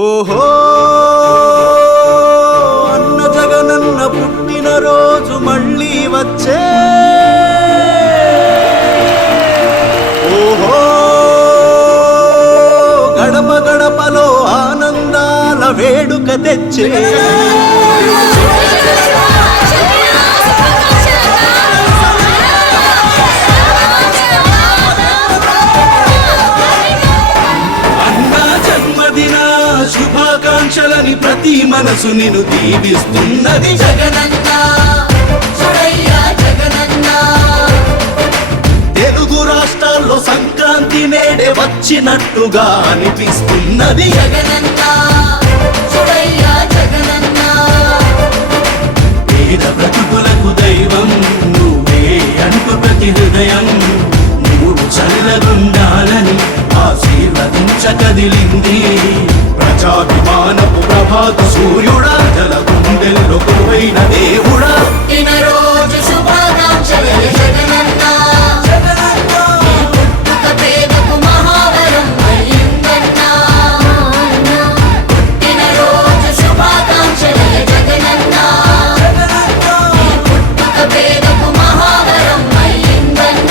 ఓహో అన్న జగనన్న పుట్టిన రోజు మళ్ళీ వచ్చే ఓహో గడప గడపలో ఆనందాల వేడుక తెచ్చే శుభాకాంక్షలని ప్రతి మనసు నిన్ను దీవిస్తున్నది జగనన్న జగనన్న. తెలుగు రాష్ట్రాల్లో సంక్రాంతి నేడే వచ్చినట్టుగా అనిపిస్తున్నది జగనన్న జగనన్న. పేద బ్రతుకులకు దైవం నువ్వే అంటూ ప్రతి హృదయం నువ్వు చల్లగుండాలని ఆశీర్వదించ కదిలింది ప్రజాభిమానపు ప్రభాత సూర్యుడా జల గుండెల్లో కొలువైన దేవుడా. రోజు శుభాకాంక్షలు జగనన్న జగనన్న. పుట్టుక పేదకు మహావరం అయ్యిందన్న. పుట్టినరోజు శుభాకాంక్షలు జగనన్న జగనన్న. పుట్టుక పేదకు మహావరం అయ్యిందన్న.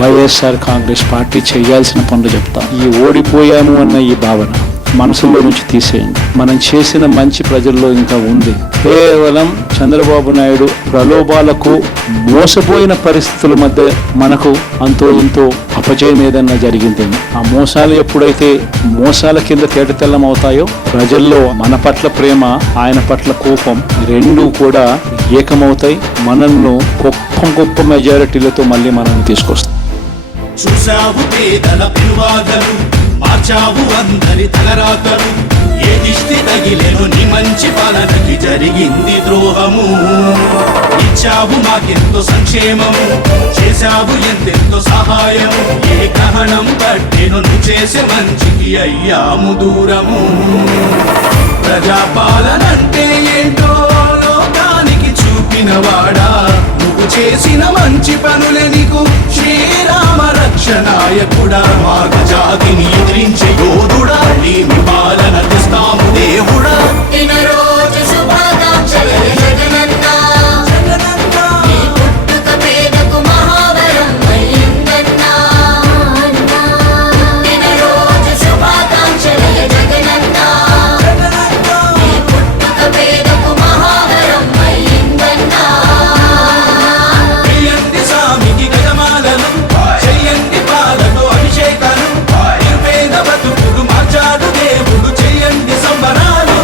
వైఎస్ఆర్ కాంగ్రెస్ పార్టీ చేయాల్సిన పనులు చెప్తాం. ఈ ఓడిపోయాము అన్న ఈ భావన మనసులో నుంచి తీసేయండి. మనం చేసిన మంచి ప్రజల్లో ఇంకా ఉంది. కేవలం చంద్రబాబు నాయుడు ప్రలోభాలకు మోసపోయిన పరిస్థితుల మధ్య మనకు అంతో ఇంతో అపజయం ఏదన్నా జరిగిందేమో. ఆ మోసాలు ఎప్పుడైతే మోసాల కింద తేటతెల్లం అవుతాయో ప్రజల్లో మన పట్ల ప్రేమ, ఆయన పట్ల కోపం రెండూ కూడా ఏకమవుతాయి. మనల్ని గొప్ప మెజారిటీలతో మళ్ళీ మనల్ని తీసుకొస్తాం. చూసావు పేదల పిలువాదలు, మార్చావు అందరి తలరాతలు. ఏ దిష్టి తగిలేను నీ మంచి పాలనకి జరిగింది ద్రోహము. ఇచ్చావు మాకెంతో సంక్షేమము, చేశావు ఎంతెంతో సహాయము. ఏ గ్రహణం పట్టెను నువ్వు చేసే మంచికి అయ్యాము దూరము. ప్రజాపాలనంటే ఏంటో లోకానికి చూపినవాడా, నువ్వు చేసిన మంచి పనులే నీకు శ్రీరామ రక్షనాయకుడా. మాగ జాతిని ఎదిరించే యోధుడా, నీ పాలన తెస్తాము దేవుడా. రోజు శుభాకాంక్షలు జగనన్న జగనన్న. పుట్టుక పేదకు మహావరం అయ్యిందన్న. రోజు శుభాకాంక్షలు జగనన్న జగనన్న. పుట్టుక పేదకు మహావరం అయ్యిందన్న. చెయ్యండి స్వామికి గజమాలను, చెయ్యండి పాలతో అభిషేకాలు. నిర్వేద బతుకులు మార్చాడు దేవుడు, చెయ్యండి సంబరాలు.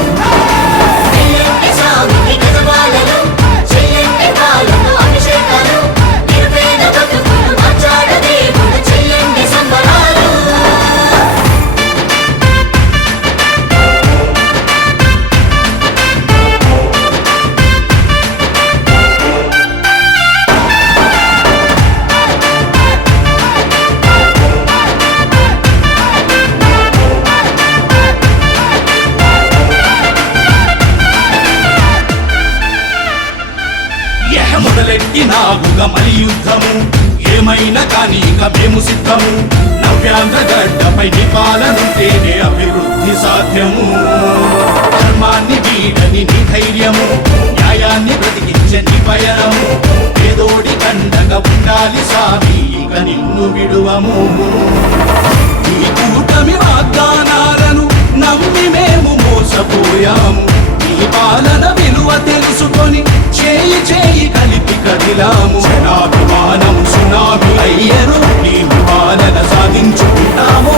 చెయ్యండి స్వామికి గజమాలలు, చెయ్యండి పాలతో అభిషేకాలు. నిర్వేద బతుకులు మార్చాడు దేవుడు, చెయ్యండి సంబరాలు. మొదలెట్టినావుగా మలి యుద్ధము, ఏమైనా కానీ ఇక మేము సిద్ధము. నవ్యాంధ్ర గడ్డపై నీ పాలనుంటేనే అభివృద్ధి సాధ్యము. ధర్మాన్ని వీడని నీ ధైర్యము, న్యాయాన్ని బ్రతికించే నీ పయనము. పేదోడి కండగా ఉండాలి సామి, ఇక నిన్ను విడువము. ఈ కూటమి వాగ్దానాలను నమ్మి మేము మోసపోయాము. నీ పాలన విలువ తెలుసుకొని చేయి చేయి కలిపి కదిలాము. జనాభిమానం సునామీ అయ్యను, నీ పాలన సాధించుకుంటాము.